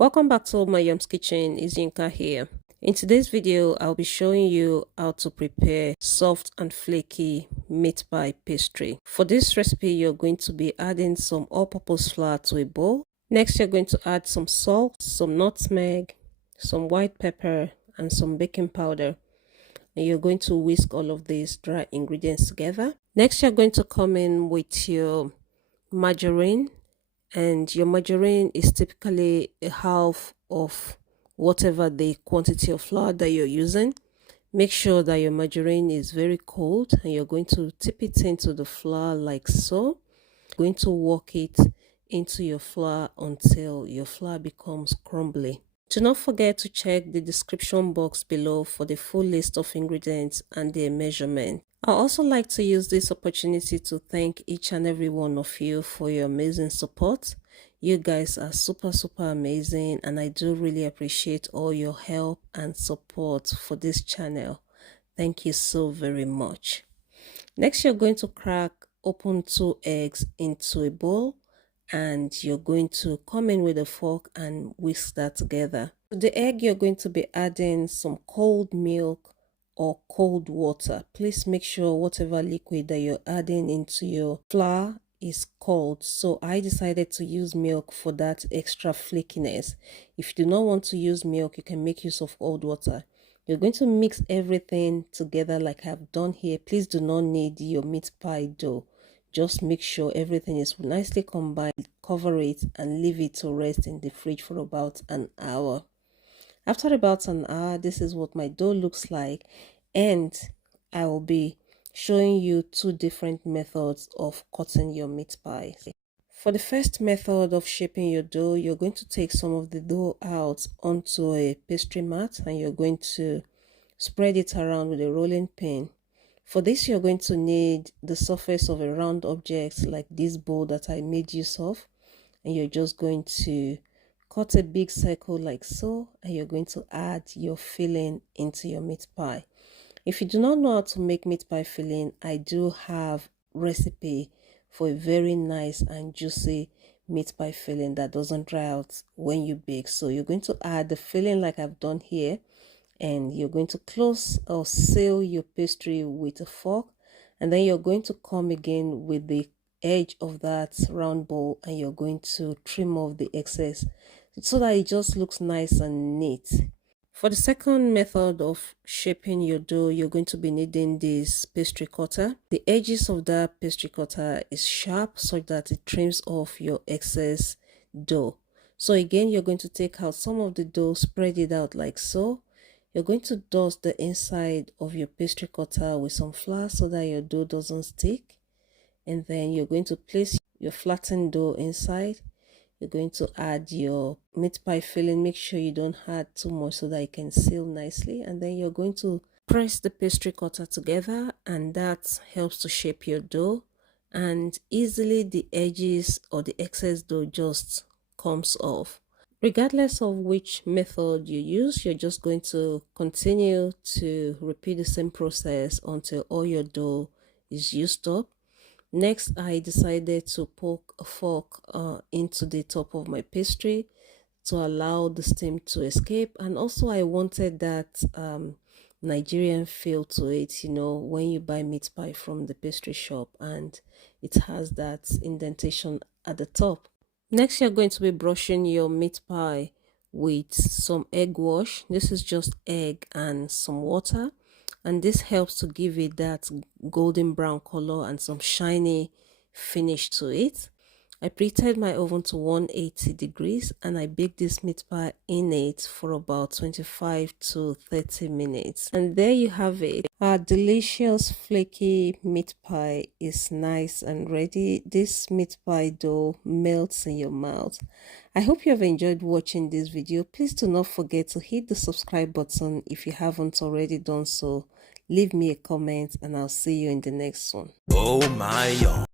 Welcome back to my Yum's Kitchen. It's Yinka here. In today's video, I'll be showing you how to prepare soft and flaky meat pie pastry. For this recipe, you're going to be adding some all-purpose flour to a bowl. Next, you're going to add some salt, some nutmeg, some white pepper, and some baking powder. And you're going to whisk all of these dry ingredients together. Next, you're going to come in with your margarine, and your margarine is typically a half of whatever the quantity of flour that you're using. Make sure that your margarine is very cold, and you're going to tip it into the flour like so. You're going to work it into your flour until your flour becomes crumbly. Do not forget to check the description box below for the full list of ingredients and their measurement. I also like to use this opportunity to thank each and every one of you for your amazing support. You guys are super amazing, and I do really appreciate all your help and support for this channel. Thank you so very much. Next, you're going to crack open 2 eggs into a bowl, and you're going to come in with a fork and whisk that together. To the egg, you're going to be adding some cold milk or cold water. Please make sure whatever liquid that you're adding into your flour is cold. So I decided to use milk for that extra flakiness. If you do not want to use milk, you can make use of cold water. You're going to mix everything together like I've done here. Please do not knead your meat pie dough. Just make sure everything is nicely combined, cover it, and leave it to rest in the fridge for about an hour. After about an hour, this is what my dough looks like, and I will be showing you 2 different methods of cutting your meat pie. For the first method of shaping your dough, you're going to take some of the dough out onto a pastry mat, and you're going to spread it around with a rolling pin. For this, you're going to need the surface of a round object like this bowl that I made use of, and you're just going to cut a big circle like so, and you're going to add your filling into your meat pie. If you do not know how to make meat pie filling, I do have recipe for a very nice and juicy meat pie filling that doesn't dry out when you bake. So you're going to add the filling like I've done here, and you're going to close or seal your pastry with a fork, and then you're going to come again with the edge of that round bowl, and you're going to trim off the excess so that it just looks nice and neat. For the second method of shaping your dough, you're going to be needing this pastry cutter. The edges of that pastry cutter is sharp so that it trims off your excess dough. So again, you're going to take out some of the dough, spread it out like so. You're going to dust the inside of your pastry cutter with some flour so that your dough doesn't stick. And then you're going to place your flattened dough inside. You're going to add your meat pie filling. Make sure you don't add too much so that it can seal nicely. And then you're going to press the pastry cutter together, and that helps to shape your dough. And easily the edges or the excess dough just comes off. Regardless of which method you use, you're just going to continue to repeat the same process until all your dough is used up. Next, I decided to poke a fork into the top of my pastry to allow the steam to escape. And also I wanted that Nigerian feel to it, you know, when you buy meat pie from the pastry shop and it has that indentation at the top. Next, you're going to be brushing your meat pie with some egg wash. This is just egg and some water, and this helps to give it that golden brown color and some shiny finish to it. I preheated my oven to 180 degrees, and I baked this meat pie in it for about 25 to 30 minutes. And there you have it. Our delicious flaky meat pie is nice and ready. This meat pie dough melts in your mouth. I hope you have enjoyed watching this video. Please do not forget to hit the subscribe button if you haven't already done so. Leave me a comment, and I'll see you in the next one. Oh my.